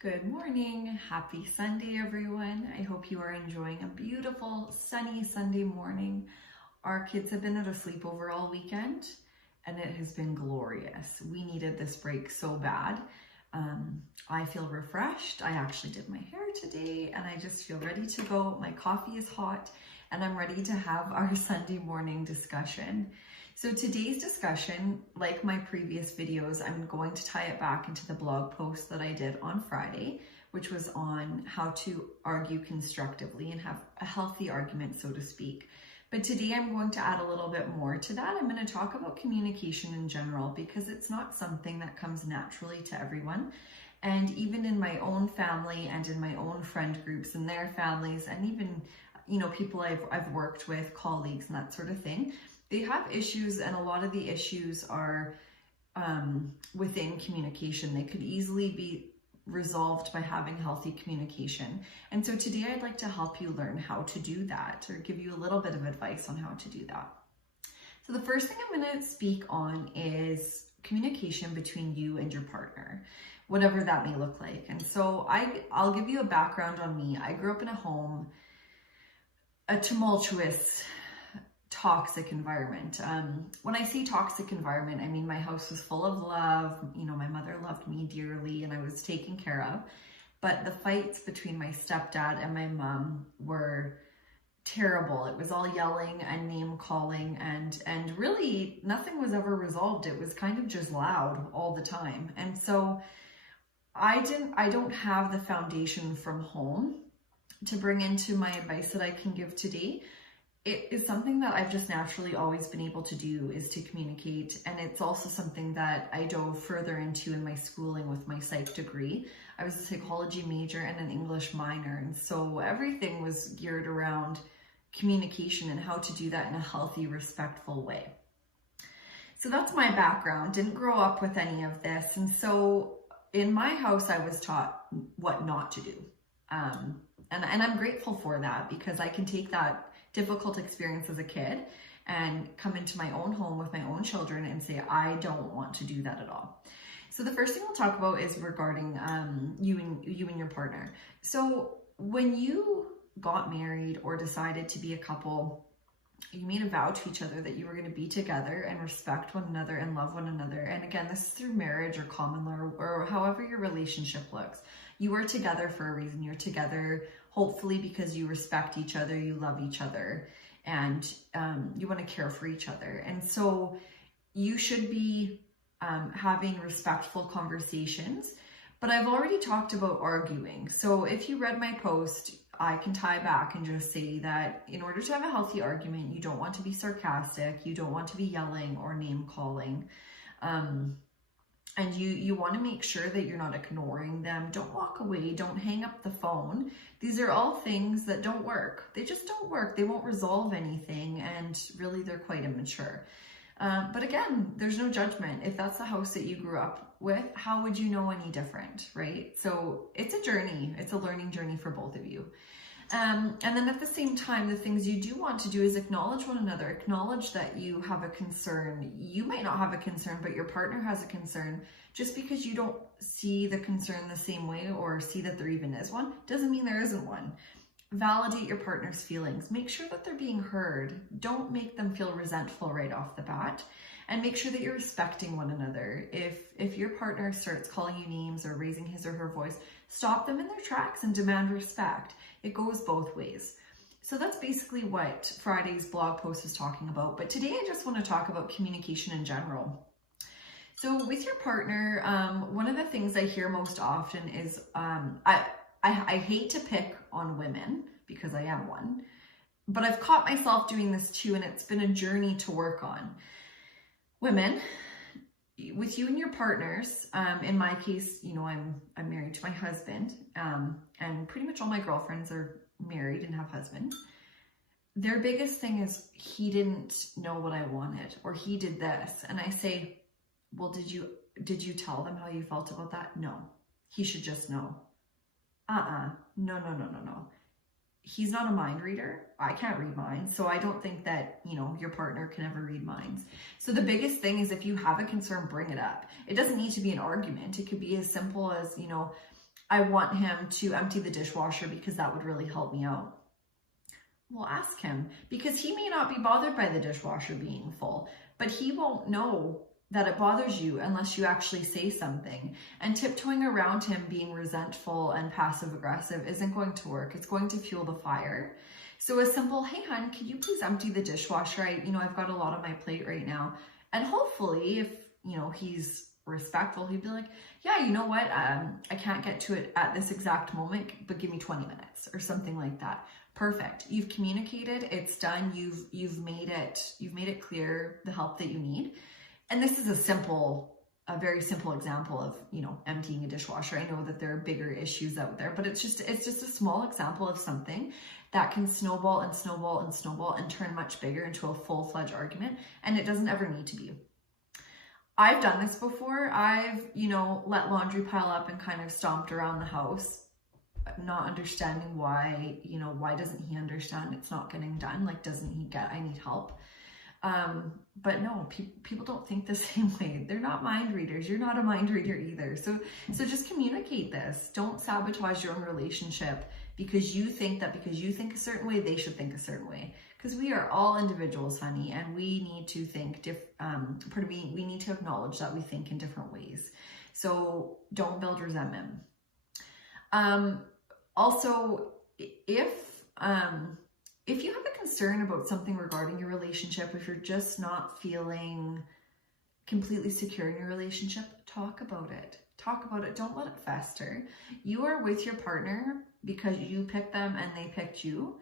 Good morning. Happy Sunday, everyone. I hope you are enjoying a beautiful, sunny Sunday morning. Our kids have been at a sleepover all weekend, and it has been glorious. We needed this break so bad. I feel refreshed. I actually did my hair today, and I just feel ready to go. My coffee is hot, and I'm ready to have our Sunday morning discussion. So today's discussion, like my previous videos, I'm going to tie it back into the blog post that I did on Friday, which was on how to argue constructively and have a healthy argument, so to speak. But today I'm going to add a little bit more to that. I'm going to talk about communication in general because it's not something that comes naturally to everyone. And even in my own family and in my own friend groups and their families, and even, people I've worked with, colleagues and that sort of thing, they have issues, and a lot of the issues are within communication. They could easily be resolved by having healthy communication. And so today I'd like to help you learn how to do that, or give you a little bit of advice on how to do that. So the first thing I'm going to speak on is communication between you and your partner, whatever that may look like. And so I'll give you a background on me. I grew up in a tumultuous, toxic environment. When I say toxic environment, I mean my house was full of love. My mother loved me dearly and I was taken care of. But the fights between my stepdad and my mom were terrible. It was all yelling and name calling, and really nothing was ever resolved. It was kind of just loud all the time. And so I don't have the foundation from home to bring into my advice that I can give today. It is something that I've just naturally always been able to do, is to communicate. And it's also something that I dove further into in my schooling with my psych degree. I was a psychology major and an English minor. And so everything was geared around communication and how to do that in a healthy, respectful way. So that's my background. Didn't grow up with any of this. And so in my house, I was taught what not to do. And I'm grateful for that, because I can take that difficult experience as a kid and come into my own home with my own children and say, I don't want to do that at all. So the first thing we'll talk about is regarding you and your partner. So when you got married or decided to be a couple, you made a vow to each other that you were going to be together and respect one another and love one another. And again, this is through marriage or common law or however your relationship looks. You are together for a reason. You're together hopefully because you respect each other, you love each other, and you want to care for each other. And so you should be having respectful conversations. But I've already talked about arguing. So if you read my post, I can tie back and just say that in order to have a healthy argument, you don't want to be sarcastic, you don't want to be yelling or name calling. And you want to make sure that you're not ignoring them. Don't walk away. Don't hang up the phone. These are all things that don't work. They just don't work. They won't resolve anything. And really, they're quite immature. But again, there's no judgment. If that's the house that you grew up with, how would you know any different, right? So it's a journey. It's a learning journey for both of you. And then at the same time, the things you do want to do is acknowledge one another, acknowledge that you have a concern. You might not have a concern, but your partner has a concern. Just because you don't see the concern the same way or see that there even is one, doesn't mean there isn't one. Validate your partner's feelings. Make sure that they're being heard. Don't make them feel resentful right off the bat. And make sure that you're respecting one another. If your partner starts calling you names or raising his or her voice, stop them in their tracks and demand respect. It goes both ways. So that's basically what Friday's blog post is talking about. But today I just want to talk about communication in general. So with your partner, one of the things I hear most often is, I hate to pick on women because I am one, but I've caught myself doing this too, and it's been a journey to work on. Women, with you and your partners, in my case, I'm married to my husband, and pretty much all my girlfriends are married and have husbands. Their biggest thing is, he didn't know what I wanted, or he did this. And I say, well, did you tell them how you felt about that? No, he should just know. No. He's not a mind reader. I can't read minds. So I don't think that, your partner can ever read minds. So the biggest thing is, if you have a concern, bring it up. It doesn't need to be an argument. It could be as simple as, I want him to empty the dishwasher because that would really help me out. Well, ask him, because he may not be bothered by the dishwasher being full, but he won't know that it bothers you unless you actually say something. And tiptoeing around him being resentful and passive aggressive isn't going to work. It's going to fuel the fire. So a simple, hey hun, can you please empty the dishwasher? I've got a lot on my plate right now. And hopefully if, he's respectful, he'd be like, yeah, you know what? I can't get to it at this exact moment, but give me 20 minutes or something like that. Perfect. You've communicated, it's done. You've made it clear the help that you need. And this is a very simple example of, emptying a dishwasher. I know that there are bigger issues out there, but it's just a small example of something that can snowball and snowball and snowball and turn much bigger into a full-fledged argument. And it doesn't ever need to be. I've done this before. I've, let laundry pile up and kind of stomped around the house, not understanding why, why doesn't he understand it's not getting done? Like, doesn't he get, I need help? But no, people don't think the same way. They're not mind readers. You're not a mind reader either. So just communicate this. Don't sabotage your own relationship because you think a certain way, they should think a certain way. Because we are all individuals, honey, and we need to think we need to acknowledge that we think in different ways. So don't build resentment. Also, if you have a concern about something regarding your relationship, if you're just not feeling completely secure in your relationship, talk about it. Talk about it. Don't let it fester. You are with your partner because you picked them and they picked you.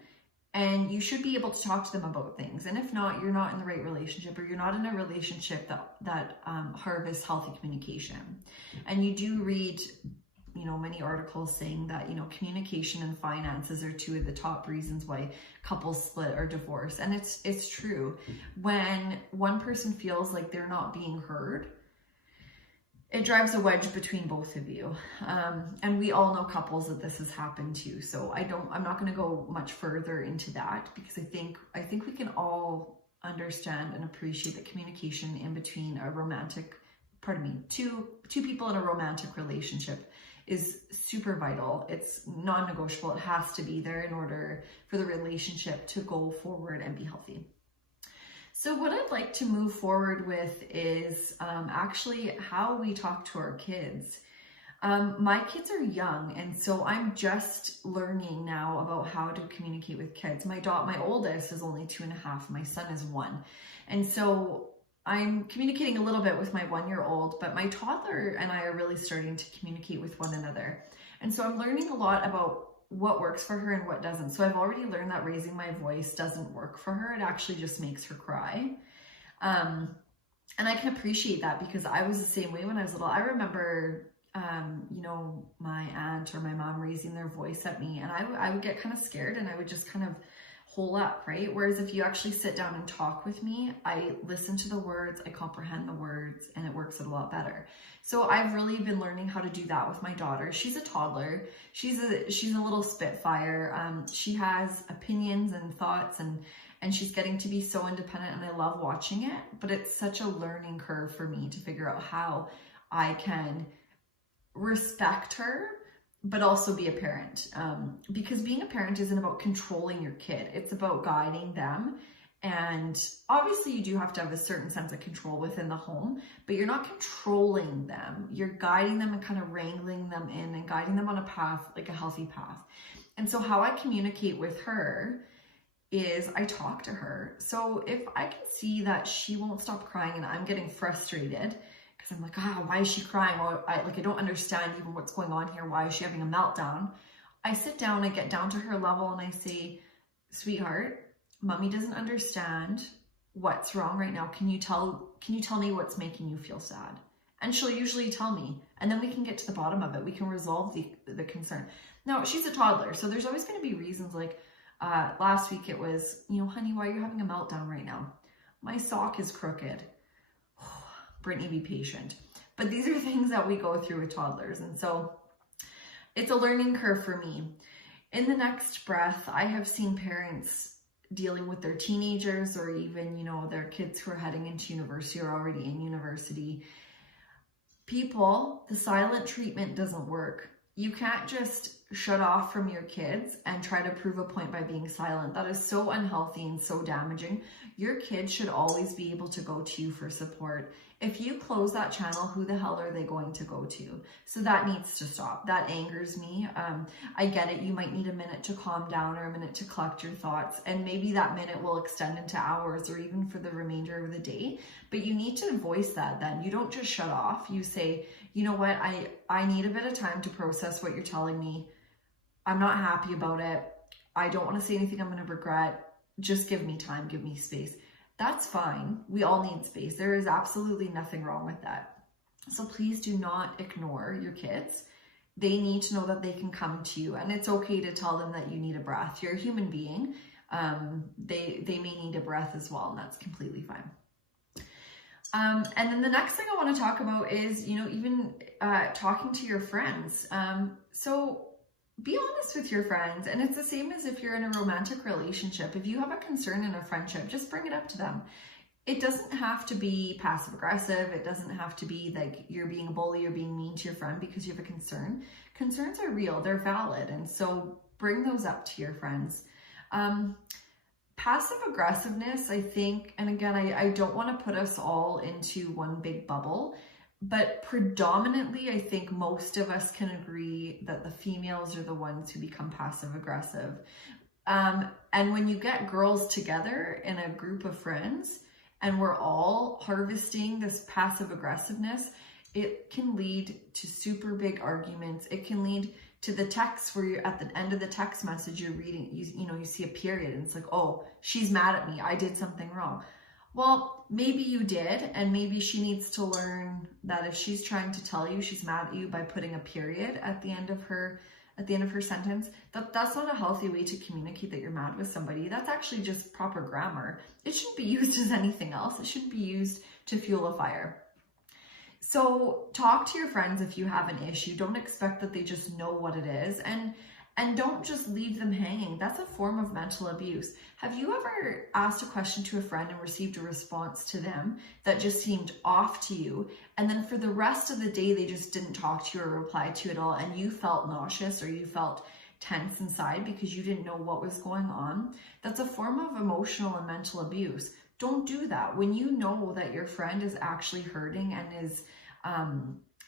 And you should be able to talk to them about things. And if not, you're not in the right relationship, or you're not in a relationship that harvests healthy communication. And you do read, many articles saying that, communication and finances are two of the top reasons why couples split or divorce. And it's true. When one person feels like they're not being heard, it drives a wedge between both of you. And we all know couples that this has happened to. So I'm not going to go much further into that, because I think we can all understand and appreciate that communication in between two people in a romantic relationship is super vital. It's non-negotiable. It has to be there in order for the relationship to go forward and be healthy. So what I'd like to move forward with is actually how we talk to our kids. My kids are young, and so I'm just learning now about how to communicate with kids. My oldest is only 2.5. My son is 1. And so I'm communicating a little bit with my 1-year-old, but my toddler and I are really starting to communicate with one another. And so I'm learning a lot about what works for her and what doesn't. So I've already learned that raising my voice doesn't work for her. It actually just makes her cry. And I can appreciate that because I was the same way when I was little. I remember, my aunt or my mom raising their voice at me, and I would get kind of scared and I would just kind of hole up, right? Whereas if you actually sit down and talk with me, I listen to the words, I comprehend the words, and it works a lot better. So I've really been learning how to do that with my daughter. She's a toddler. She's a little spitfire. She has opinions and thoughts, and she's getting to be so independent, and I love watching it, but it's such a learning curve for me to figure out how I can respect her, but also be a parent. Because being a parent isn't about controlling your kid. It's about guiding them. And obviously you do have to have a certain sense of control within the home, but you're not controlling them. You're guiding them and kind of wrangling them in and guiding them on a path, like a healthy path. And so how I communicate with her is I talk to her. So if I can see that she won't stop crying and I'm getting frustrated, because I'm like, why is she crying? Well, I don't understand even what's going on here. Why is she having a meltdown? I sit down, I get down to her level, and I say, sweetheart, mommy doesn't understand what's wrong right now. Can you tell me what's making you feel sad? And she'll usually tell me, and then we can get to the bottom of it. We can resolve the concern. Now, she's a toddler, so there's always going to be reasons like last week it was, honey, why are you having a meltdown right now? My sock is crooked. Brittany, be patient. But these are things that we go through with toddlers. And so it's a learning curve for me. In the next breath, I have seen parents dealing with their teenagers or even, their kids who are heading into university or already in university. The silent treatment doesn't work. You can't just shut off from your kids and try to prove a point by being silent. That is so unhealthy and so damaging. Your kids should always be able to go to you for support. If you close that channel, who the hell are they going to go to? So that needs to stop. That angers me. I get it. You might need a minute to calm down or a minute to collect your thoughts. And maybe that minute will extend into hours or even for the remainder of the day. But you need to voice that then. You don't just shut off. You say, you know what, I need a bit of time to process what you're telling me. I'm not happy about it. I don't want to say anything I'm going to regret. Just give me time, give me space. That's fine. We all need space. There is absolutely nothing wrong with that. So please do not ignore your kids. They need to know that they can come to you, and it's okay to tell them that you need a breath. You're a human being. They may need a breath as well, and that's completely fine. And then the next thing I want to talk about is, even talking to your friends. So be honest with your friends. And it's the same as if you're in a romantic relationship. If you have a concern in a friendship, just bring it up to them. It doesn't have to be passive aggressive. It doesn't have to be like you're being a bully or being mean to your friend because you have a concern. Concerns are real. They're valid. And so bring those up to your friends. Passive aggressiveness, I think, and again, I don't want to put us all into one big bubble, but predominantly, I think most of us can agree that the females are the ones who become passive aggressive. And when you get girls together in a group of friends and we're all harvesting this passive aggressiveness, it can lead to super big arguments. It can lead to the text where you're at the end of the text message, you're reading, you see a period and it's like, oh, she's mad at me. I did something wrong. Well, maybe you did, and maybe she needs to learn that if she's trying to tell you she's mad at you by putting a period at the end of her sentence, that's not a healthy way to communicate that you're mad with somebody. That's actually just proper grammar. It shouldn't be used as anything else. It shouldn't be used to fuel a fire. So talk to your friends if you have an issue. Don't expect that they just know what it is, and don't just leave them hanging. That's a form of mental abuse. Have you ever asked a question to a friend and received a response to them that just seemed off to you, and then for the rest of the day they just didn't talk to you or reply to you at all, and you felt nauseous or you felt tense inside because you didn't know what was going on? That's a form of emotional and mental abuse. Don't do that. When you know that your friend is actually hurting and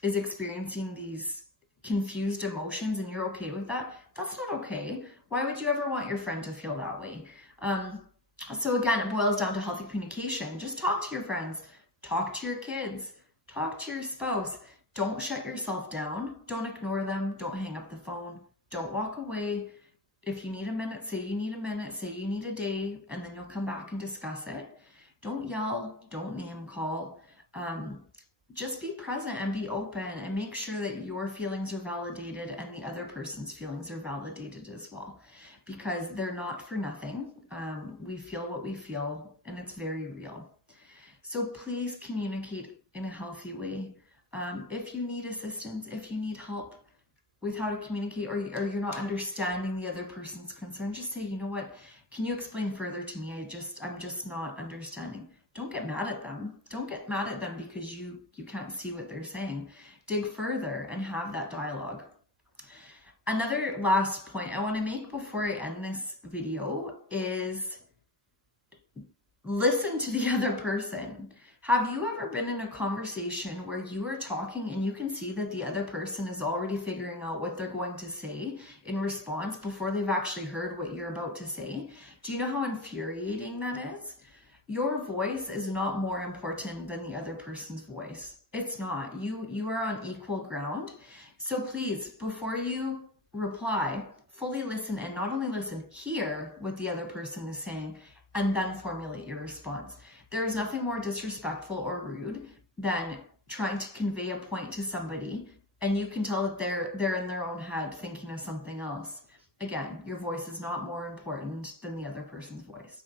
is experiencing these confused emotions and you're okay with that, that's not okay. Why would you ever want your friend to feel that way? So again, it boils down to healthy communication. Just talk to your friends, talk to your kids, talk to your spouse. Don't shut yourself down. Don't ignore them. Don't hang up the phone. Don't walk away. If you need a minute, say you need a minute, say you need a day, and then you'll come back and discuss it. Don't yell, don't name call. Just be present and be open and make sure that your feelings are validated and the other person's feelings are validated as well, because they're not for nothing. We feel what we feel, and it's very real. So please communicate in a healthy way. If you need assistance, if you need help with how to communicate, or you're not understanding the other person's concern, just say, you know what, can you explain further to me? I'm just not understanding. Don't get mad at them. Don't get mad at them because you can't see what they're saying. Dig further and have that dialogue. Another last point I want to make before I end this video is listen to the other person. Have you ever been in a conversation where you are talking and you can see that the other person is already figuring out what they're going to say in response before they've actually heard what you're about to say? Do you know how infuriating that is? Your voice is not more important than the other person's voice. It's not. You are on equal ground. So please, before you reply, fully listen, and not only listen, hear what the other person is saying, and then formulate your response. There is nothing more disrespectful or rude than trying to convey a point to somebody and you can tell that they're in their own head thinking of something else. Again, your voice is not more important than the other person's voice.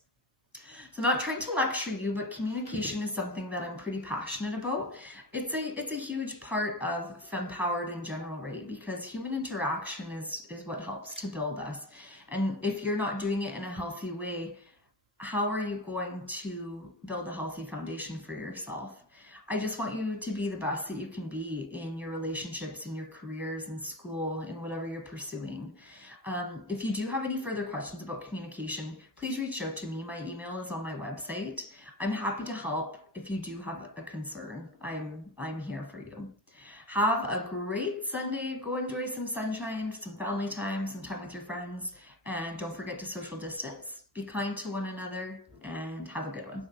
So I'm not trying to lecture you, but communication is something that I'm pretty passionate about. It's a huge part of Fempowered in general, right? Because human interaction is what helps to build us. And if you're not doing it in a healthy way, how are you going to build a healthy foundation for yourself? I just want you to be the best that you can be in your relationships, in your careers, in school, in whatever you're pursuing. If you do have any further questions about communication, please reach out to me. My email is on my website. I'm happy to help if you do have a concern. I'm here for you. Have a great Sunday. Go enjoy some sunshine, some family time, some time with your friends, and don't forget to social distance. Be kind to one another and have a good one.